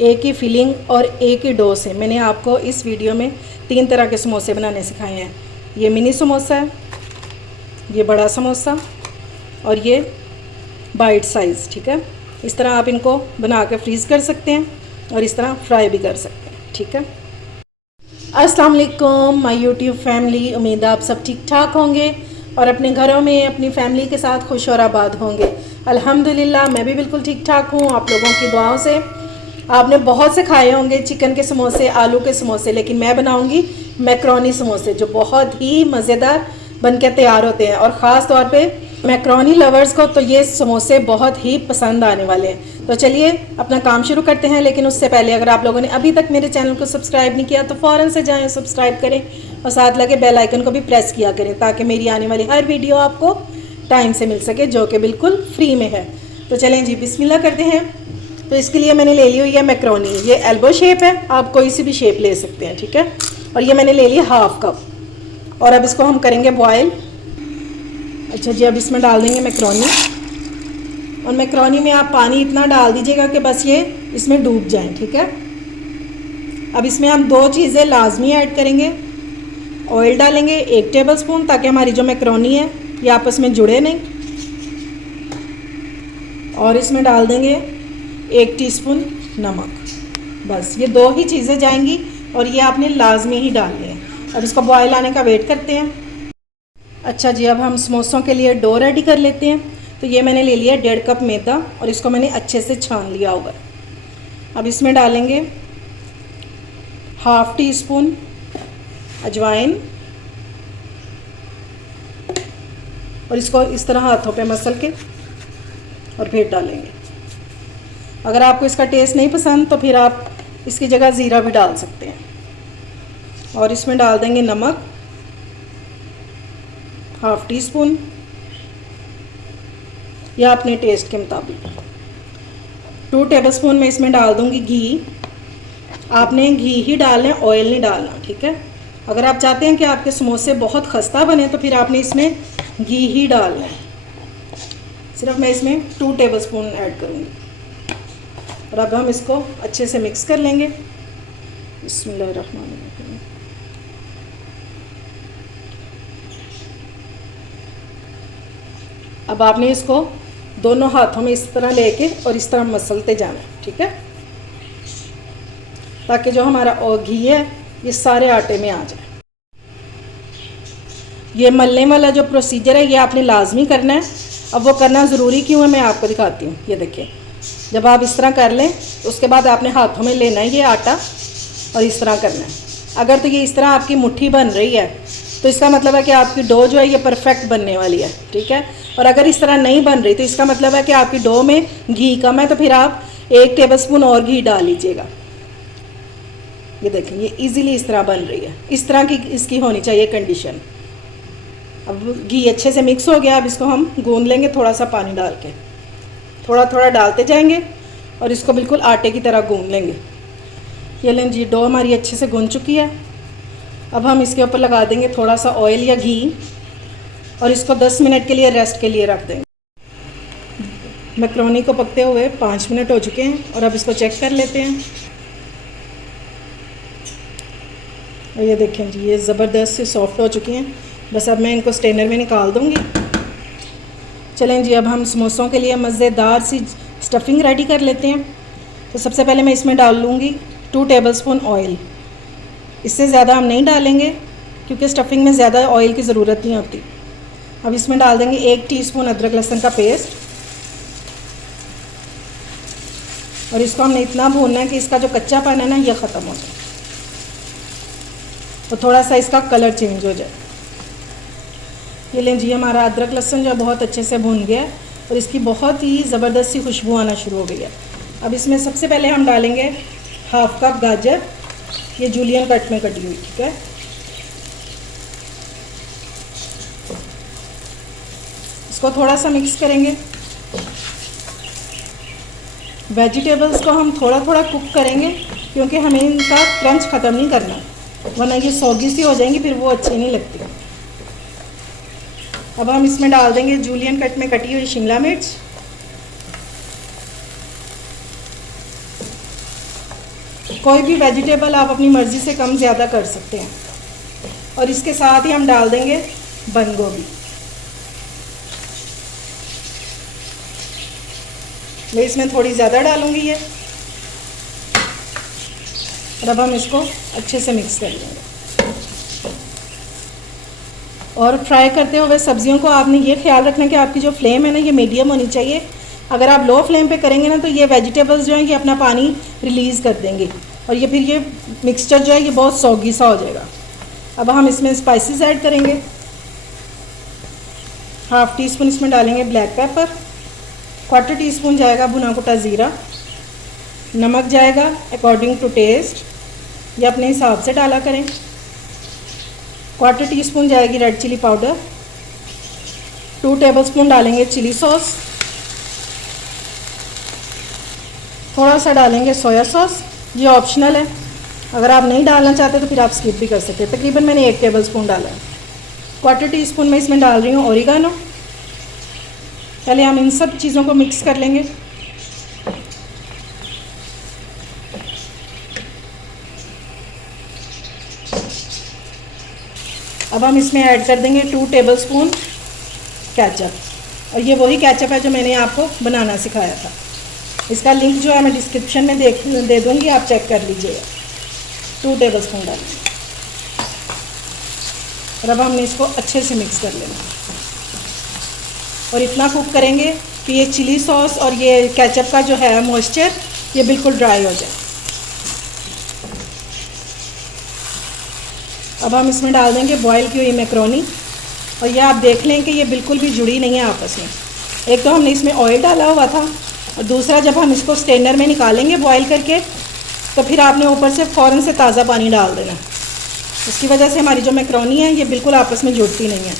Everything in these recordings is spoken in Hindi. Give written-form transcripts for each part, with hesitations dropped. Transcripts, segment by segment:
एक ही फिलिंग और एक ही डो से मैंने आपको इस वीडियो में 3 तरह के समोसे बनाने सिखाए हैं। ये मिनी समोसा है, ये बड़ा समोसा और ये बाइट साइज़। ठीक है, इस तरह आप इनको बना के फ्रीज़ कर सकते हैं और इस तरह फ्राई भी कर सकते हैं। ठीक है, अस्सलाम वालेकुम माय यूट्यूब फैमिली। उम्मीद है आप सब ठीक ठाक होंगे और अपने घरों में अपनी फैमिली के साथ खुश और आबाद होंगे। अल्हम्दुलिल्लाह मैं भी बिल्कुल ठीक ठाक हूँ। आप लोगों की दुआओं से आपने बहुत से खाए होंगे चिकन के समोसे, आलू के समोसे, लेकिन मैं बनाऊंगी मैक्रोनी समोसे जो बहुत ही मज़ेदार बनकर तैयार होते हैं और ख़ास तौर पे मैक्रोनी लवर्स को तो ये समोसे बहुत ही पसंद आने वाले हैं। तो चलिए अपना काम शुरू करते हैं, लेकिन उससे पहले अगर आप लोगों ने अभी तक मेरे चैनल को सब्सक्राइब नहीं किया तो फ़ौरन से जाएं, सब्सक्राइब करें और साथ लगे बेल आइकन को भी प्रेस किया करें ताकि मेरी आने वाली हर वीडियो आपको टाइम से मिल सके, जो कि बिल्कुल फ्री में है। तो चलें जी, बिस्मिल्लाह करते हैं। तो इसके लिए मैंने ले ली हुई है मैक्रोनी। ये एल्बो शेप है, आप कोई सी भी शेप ले सकते हैं। ठीक है, और ये मैंने ले लिया 1/2 कप और अब इसको हम करेंगे बॉयल। अच्छा जी, अब इसमें डाल देंगे मैक्रोनी और मैक्रोनी में आप पानी इतना डाल दीजिएगा कि बस ये इसमें डूब जाएं। ठीक है, अब इसमें हम 2 चीज़ें लाजमी ऐड करेंगे। ऑयल डालेंगे 1 टेबलस्पून ताकि हमारी जो मैक्रोनी है ये आपस में जुड़े नहीं, और इसमें डाल देंगे 1 टीस्पून नमक। बस ये 2 ही चीज़ें जाएंगी और ये आपने लाजमी ही डालनी है। अब इसको बॉयल आने का वेट करते हैं। अच्छा जी, अब हम समोसों के लिए डो रेडी कर लेते हैं। तो ये मैंने ले लिया 1.5 कप मैदा और इसको मैंने अच्छे से छान लिया होगा। अब इसमें डालेंगे 1/2 टीस्पून अजवाइन और इसको इस तरह हाथों पे मसल के और फिर डालेंगे। अगर आपको इसका टेस्ट नहीं पसंद तो फिर आप इसकी जगह ज़ीरा भी डाल सकते हैं। और इसमें डाल देंगे नमक 1/2 टीस्पून या अपने टेस्ट के मुताबिक। 2 टेबलस्पून मैं इसमें डाल दूंगी घी। आपने घी ही डालना है, ऑयल नहीं डालना। ठीक है, अगर आप चाहते हैं कि आपके समोसे बहुत खस्ता बने तो फिर आपने इसमें घी ही डालना है। सिर्फ मैं इसमें 2 टेबलस्पून ऐड करूँगी और अब हम इसको अच्छे से मिक्स कर लेंगे। बिस्मिल्लाहिर्रहमानिर्रहीम। अब आपने इसको दोनों हाथों में इस तरह लेके और इस तरह मसलते जाना है। ठीक है, ताकि जो हमारा घी है ये सारे आटे में आ जाए। ये मलने वाला जो प्रोसीजर है ये आपने लाजमी करना है। अब वो करना ज़रूरी क्यों है मैं आपको दिखाती हूँ। ये देखिए, जब आप इस तरह कर लें तो उसके बाद आपने हाथों में लेना है ये आटा और इस तरह करना है। अगर तो ये इस तरह आपकी मुट्ठी बन रही है तो इसका मतलब है कि आपकी डो जो है ये परफेक्ट बनने वाली है। ठीक है, और अगर इस तरह नहीं बन रही तो इसका मतलब है कि आपकी डो में घी कम है, तो फिर आप 1 टेबलस्पून और घी डाल लीजिएगा। ये देखें, ये इजीली इस तरह बन रही है। इस तरह की इसकी होनी चाहिए कंडीशन। अब घी अच्छे से मिक्स हो गया। अब इसको हम गूंद लेंगे थोड़ा सा पानी डाल के, थोड़ा थोड़ा डालते जाएंगे और इसको बिल्कुल आटे की तरह गूंद लेंगे। ये लें जी, डो हमारी अच्छे से गूंद चुकी है। अब हम इसके ऊपर लगा देंगे थोड़ा सा ऑयल या घी और इसको 10 मिनट के लिए रेस्ट के लिए रख देंगे। मैक्रोनी को पकते हुए 5 मिनट हो चुके हैं और अब इसको चेक कर लेते हैं। और ये देखें जी, ये ज़बरदस्त से सॉफ्ट हो चुकी हैं। बस अब मैं इनको स्ट्रेनर में निकाल दूँगी। चलें जी, अब हम समोसों के लिए मज़ेदार सी स्टफिंग रेडी कर लेते हैं। तो सबसे पहले मैं इसमें डाल लूँगी 2 टेबलस्पून ऑयल। इससे ज़्यादा हम नहीं डालेंगे क्योंकि स्टफिंग में ज़्यादा ऑयल की ज़रूरत नहीं होती। अब इसमें डाल देंगे 1 टीस्पून अदरक लहसुन का पेस्ट और इसको हमने इतना भूनना है कि इसका जो कच्चापन है ना ये ख़त्म हो जाए, तो थोड़ा सा इसका कलर चेंज हो जाए। ये लें जी, हमारा अदरक लहसुन जो बहुत अच्छे से भून गया है और इसकी बहुत ही ज़बरदस्त सी खुशबू आना शुरू हो गई है। अब इसमें सबसे पहले हम डालेंगे 1/2 कप गाजर, ये जूलियन कट में कटी हुई। ठीक है, इसको थोड़ा सा मिक्स करेंगे। वेजिटेबल्स को हम थोड़ा थोड़ा कुक करेंगे क्योंकि हमें इनका क्रंच ख़त्म नहीं करना, वरना ये सौगी सी हो जाएंगी, फिर वो अच्छी नहीं लगती। अब हम इसमें डाल देंगे जूलियन कट में कटी हुई शिमला मिर्च कोई भी वेजिटेबल आप अपनी मर्ज़ी से कम ज़्यादा कर सकते हैं। और इसके साथ ही हम डाल देंगे बंद गोभी। मैं इसमें थोड़ी ज़्यादा डालूंगी ये। और अब हम इसको अच्छे से मिक्स कर लेंगे। और फ्राई करते हुए सब्जियों को आपने ये ख्याल रखना कि आपकी जो फ्लेम है ना ये मीडियम होनी चाहिए। अगर आप लो फ्लेम पे करेंगे ना तो ये वेजिटेबल्स जो हैं ये अपना पानी रिलीज़ कर देंगे और ये फिर ये मिक्सचर जो है ये बहुत सौगी सा हो जाएगा। अब हम इसमें स्पाइसेस ऐड करेंगे। हाफ़ टी स्पून इसमें डालेंगे ब्लैक पेपर, 1/4 टीस्पून जाएगा भुना कुटा ज़ीरा, नमक जाएगा अकॉर्डिंग टू टेस्ट, ये अपने हिसाब से डाला करें। 1/4 टीस्पून जाएगी रेड चिली पाउडर, 2 टेबलस्पून डालेंगे चिली सॉस, थोड़ा सा डालेंगे सोया सॉस, ये ऑप्शनल है, अगर आप नहीं डालना चाहते तो फिर आप स्किप भी कर सकते हैं। तकरीबन मैंने 1 टेबलस्पून डाला है। 1/4 टीस्पून मैं इसमें डाल रही हूँ ओरिगानो। पहले हम इन सब चीज़ों को मिक्स कर लेंगे। अब हम इसमें ऐड कर देंगे 2 टेबलस्पून केचप। और ये वही केचप है जो मैंने आपको बनाना सिखाया था। इसका लिंक जो है मैं डिस्क्रिप्शन में दे दूँगी, आप चेक कर लीजिएगा। 2 टेबलस्पून डालेंगे और अब हमने इसको अच्छे से मिक्स कर लेना और इतना कुक करेंगे कि ये चिली सॉस और ये केचप का जो है मॉइस्चर ये बिल्कुल ड्राई हो जाए। अब हम इसमें डाल देंगे बॉईल की हुई मैक्रोनी और ये आप देख लें कि ये बिल्कुल भी जुड़ी नहीं है आपस में। एक तो हमने इसमें ऑयल डाला हुआ था और दूसरा जब हम इसको स्ट्रेनर में निकालेंगे बॉईल करके तो फिर आपने ऊपर से फ़ौरन से ताज़ा पानी डाल देना। इसकी वजह से हमारी जो मैक्रोनी है ये बिल्कुल आपस में जुड़ती नहीं है।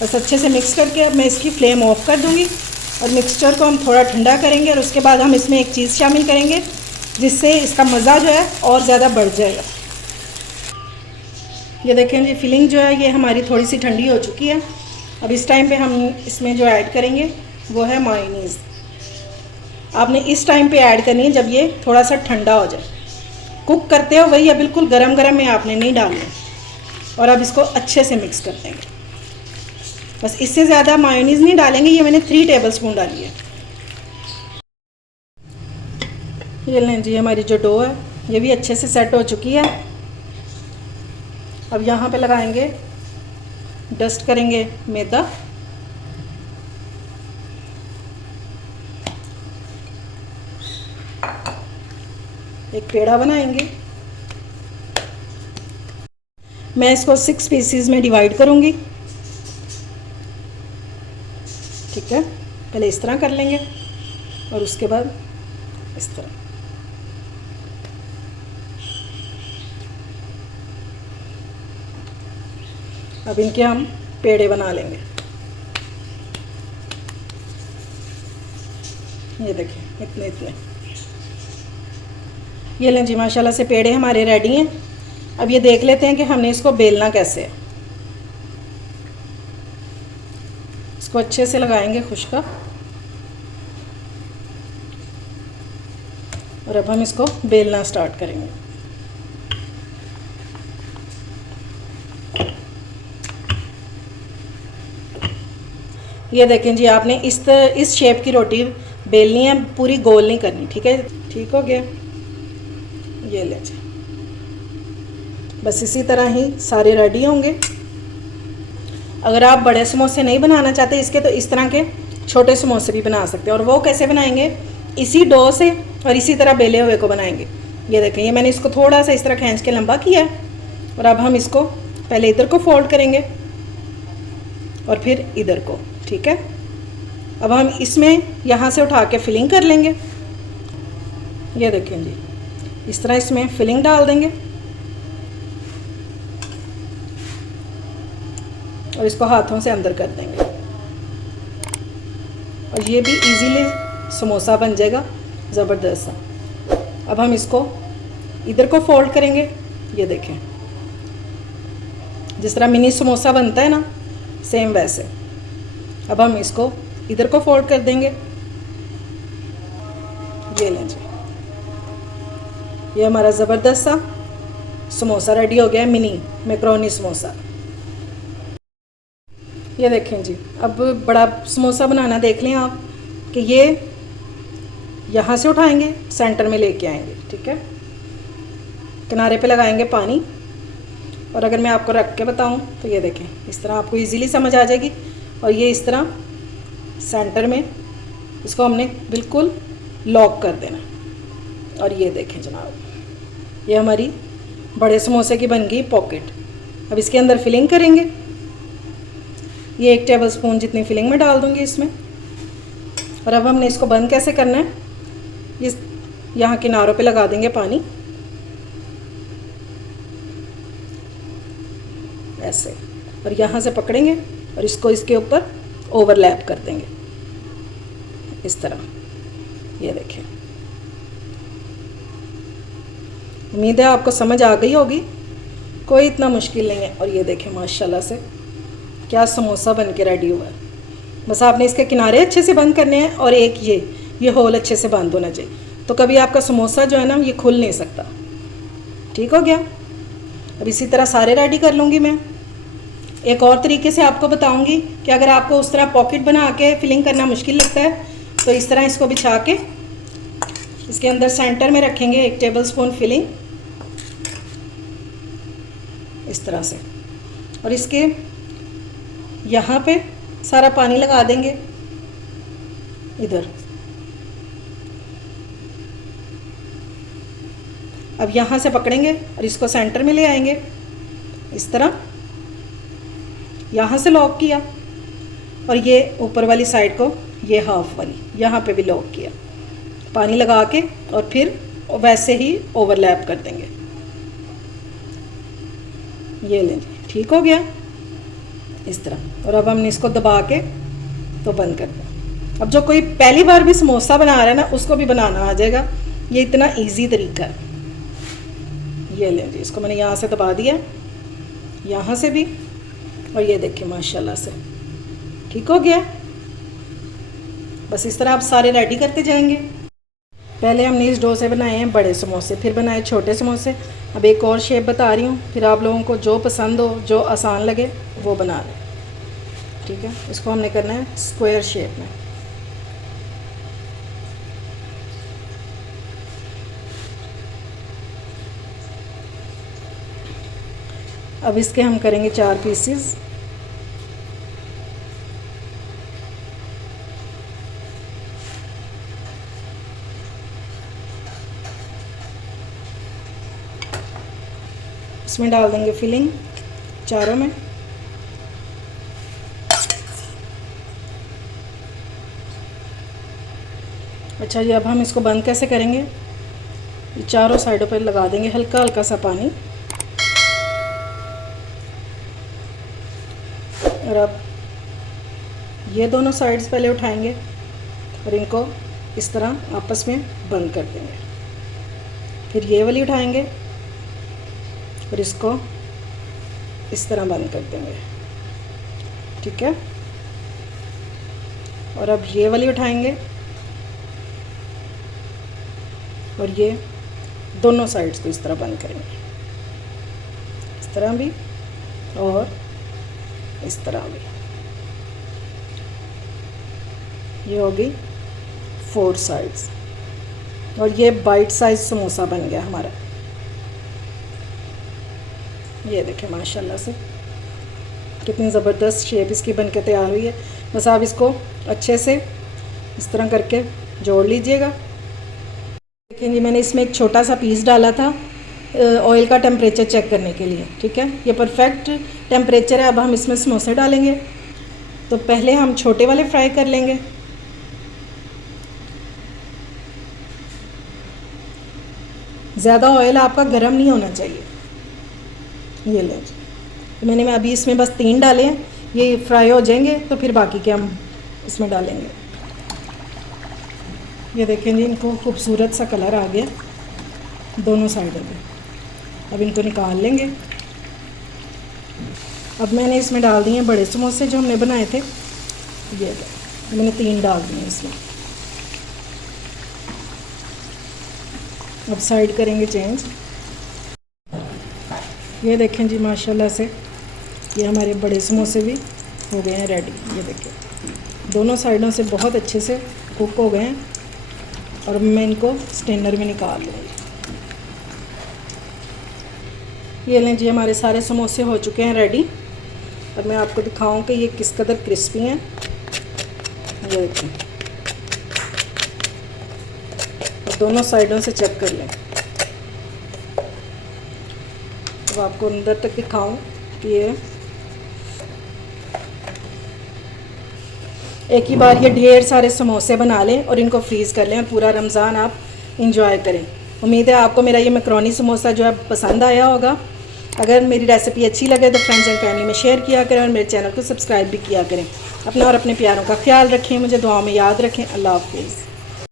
बस अच्छे से मिक्स करके अब मैं इसकी फ्लेम ऑफ कर दूँगी और मिक्सचर को हम थोड़ा ठंडा करेंगे और उसके बाद हम इसमें एक चीज़ शामिल करेंगे जिससे इसका मज़ा जो है और ज़्यादा बढ़ जाएगा। ये देखें जी, फिलिंग जो है ये हमारी थोड़ी सी ठंडी हो चुकी है। अब इस टाइम पे हम इसमें जो ऐड करेंगे वो है मायोनीज़। आपने इस टाइम पे ऐड करनी है जब ये थोड़ा सा ठंडा हो जाए। कुक करते हो वही है, बिल्कुल गरम गरम में आपने नहीं डालना। और अब इसको अच्छे से मिक्स कर देंगे। बस इससे ज़्यादा मायोनीज़ नहीं डालेंगे। ये मैंने 3 टेबलस्पून डाली है। ये लें जी, हमारी जो डो है ये भी अच्छे से सेट हो चुकी है। अब यहाँ पे लगाएंगे, डस्ट करेंगे मैदा। एक पेड़ा बनाएंगे। मैं इसको 6 पीसीज में डिवाइड करूँगी। ठीक है, पहले इस तरह कर लेंगे और उसके बाद इस तरह। अब इनके हम पेड़े बना लेंगे। ये देखिए, इतने इतने। ये लें जी, माशाल्लाह से पेड़े हमारे रेडी हैं। अब ये देख लेते हैं कि हमने इसको बेलना कैसे है। इसको अच्छे से लगाएंगे खुश्का और अब हम इसको बेलना स्टार्ट करेंगे। ये देखें जी, आपने इस शेप की रोटी बेलनी है, पूरी गोल नहीं करनी। ठीक है, ठीक हो गया। ये ले जी, बस इसी तरह ही सारे रेडी होंगे। अगर आप बड़े समोसे नहीं बनाना चाहते इसके, तो इस तरह के छोटे समोसे भी बना सकते हैं। और वो कैसे बनाएंगे, इसी डो से और इसी तरह बेले हुए को बनाएंगे। ये देखें, ये मैंने इसको थोड़ा सा इस तरह खींच के लंबा किया है और अब हम इसको पहले इधर को फोल्ड करेंगे और फिर इधर को। ठीक है, अब हम इसमें यहाँ से उठा के फिलिंग कर लेंगे। ये देखें जी, इस तरह इसमें फिलिंग डाल देंगे और इसको हाथों से अंदर कर देंगे और ये भी इजीली समोसा बन जाएगा ज़बरदस्त सा। अब हम इसको इधर को फोल्ड करेंगे। ये देखें, जिस तरह मिनी समोसा बनता है ना, सेम वैसे। अब हम इसको इधर को फोल्ड कर देंगे। ये लें जी, ये हमारा ज़बरदस्त सा समोसा रेडी हो गया है, मिनी मैक्रोनी समोसा। ये देखें जी, अब बड़ा समोसा बनाना देख लें आप कि ये यहाँ से उठाएंगे, सेंटर में लेके आएंगे, ठीक है। किनारे पे लगाएंगे पानी, और अगर मैं आपको रख के बताऊँ तो ये देखें, इस तरह आपको इजीली समझ आ जाएगी। और ये इस तरह सेंटर में इसको हमने बिल्कुल लॉक कर देना। और ये देखें जनाब, ये हमारी बड़े समोसे की बन गई पॉकेट। अब इसके अंदर फिलिंग करेंगे। ये 1 टेबलस्पून जितनी फिलिंग में डाल दूँगी इसमें। और अब हमने इसको बंद कैसे करना है, इस यहाँ किनारों पे लगा देंगे पानी ऐसे, और यहाँ से पकड़ेंगे और इसको इसके ऊपर ओवरलैप कर देंगे इस तरह। ये देखें, उम्मीद है आपको समझ आ गई होगी, कोई इतना मुश्किल नहीं है। और ये देखें माशाल्लाह से क्या समोसा बन के रेडी हुआ है। बस आपने इसके किनारे अच्छे से बंद करने हैं, और एक ये होल अच्छे से बंद होना चाहिए, तो कभी आपका समोसा जो है ना ये खुल नहीं सकता। ठीक हो गया। अब इसी तरह सारे रेडी कर लूँगी मैं। एक और तरीके से आपको बताऊंगी कि अगर आपको उस तरह पॉकेट बना के फिलिंग करना मुश्किल लगता है तो इस तरह इसको बिछा के इसके अंदर सेंटर में रखेंगे 1 टेबलस्पून फिलिंग इस तरह से, और इसके यहाँ पे सारा पानी लगा देंगे इधर। अब यहाँ से पकड़ेंगे और इसको सेंटर में ले आएंगे इस तरह, यहाँ से लॉक किया, और ये ऊपर वाली साइड को ये हाफ वाली यहाँ पे भी लॉक किया पानी लगा के, और फिर वैसे ही ओवरलैप कर देंगे। ये लें, ठीक हो गया इस तरह। और अब हमने इसको दबा के तो बंद कर दें। अब जो कोई पहली बार भी समोसा बना रहा है ना, उसको भी बनाना आ जाएगा, ये इतना इजी तरीका है। ये लें जी, इसको मैंने यहाँ से दबा दिया, यहाँ से भी, और ये देखिए माशाल्लाह से ठीक हो गया। बस इस तरह आप सारे रेडी करते जाएंगे। पहले हमने इस डो से बनाए हैं बड़े समोसे, फिर बनाए छोटे समोसे। अब एक और शेप बता रही हूँ, फिर आप लोगों को जो पसंद हो, जो आसान लगे वो बना लें, ठीक है। इसको हमने करना है स्क्वायर शेप में। अब इसके हम करेंगे 4 पीसेस। इसमें डाल देंगे फिलिंग चारों में। अच्छा जी, अब हम इसको बंद कैसे करेंगे, ये चारों साइडों पर लगा देंगे हल्का हल्का सा पानी। और अब ये दोनों साइड्स पहले उठाएंगे और इनको इस तरह आपस में बंद कर देंगे। फिर ये वाली उठाएंगे और इसको इस तरह बंद कर देंगे, ठीक है। और अब ये वाली उठाएंगे और ये दोनों साइड्स को इस तरह बंद करेंगे, इस तरह भी और इस तरह भी। ये हो गई 4 साइड्स, और ये बाइट साइज समोसा बन गया हमारा। ये देखें माशाल्लाह से कितनी ज़बरदस्त शेप इसकी बन के तैयार हुई है। बस आप इसको अच्छे से इस तरह करके जोड़ लीजिएगा। देखेंगे मैंने इसमें एक छोटा सा पीस डाला था ऑयल का टेम्परेचर चेक करने के लिए, ठीक है। ये परफेक्ट टेम्परेचर है। अब हम इसमें समोसे डालेंगे, तो पहले हम छोटे वाले फ्राई कर लेंगे। ज़्यादा ऑयल आपका गर्म नहीं होना चाहिए। ये लें जी, तो मैंने अभी इसमें बस 3 डाले हैं, ये फ्राई हो जाएंगे तो फिर बाकी के हम इसमें डालेंगे। ये देखें जी, इनको खूबसूरत सा कलर आ गया दोनों साइडों पे। अब इनको निकाल लेंगे। अब मैंने इसमें डाल दिए बड़े समोसे जो हमने बनाए थे, ये मैंने 3 डाल दिए इसमें। अब साइड करेंगे चेंज। ये देखें जी माशाल्लाह से ये हमारे बड़े समोसे भी हो गए हैं रेडी। ये देखें दोनों साइडों से बहुत अच्छे से कुक हो गए हैं और मैं इनको स्टेनर में निकाल लूँगी। ये लें जी हमारे सारे समोसे हो चुके हैं रेडी। और मैं आपको दिखाऊं कि ये किस कदर क्रिस्पी हैं। ये देखें और दोनों साइडों से चेक कर लें। अब आपको अंदर तक दिखाऊं कि ये एक ही बार ये ढेर सारे समोसे बना लें और इनको फ्रीज़ कर लें और पूरा रमज़ान आप इंजॉय करें। उम्मीद है आपको मेरा ये मैकरोनी समोसा जो है पसंद आया होगा। अगर मेरी रेसिपी अच्छी लगे तो फ्रेंड्स एंड फैमिली में शेयर किया करें और मेरे चैनल को सब्सक्राइब भी किया करें। अपना और अपने प्यारों का ख्याल रखें, मुझे दुआओं में याद रखें। अल्लाह हाफ़िज़।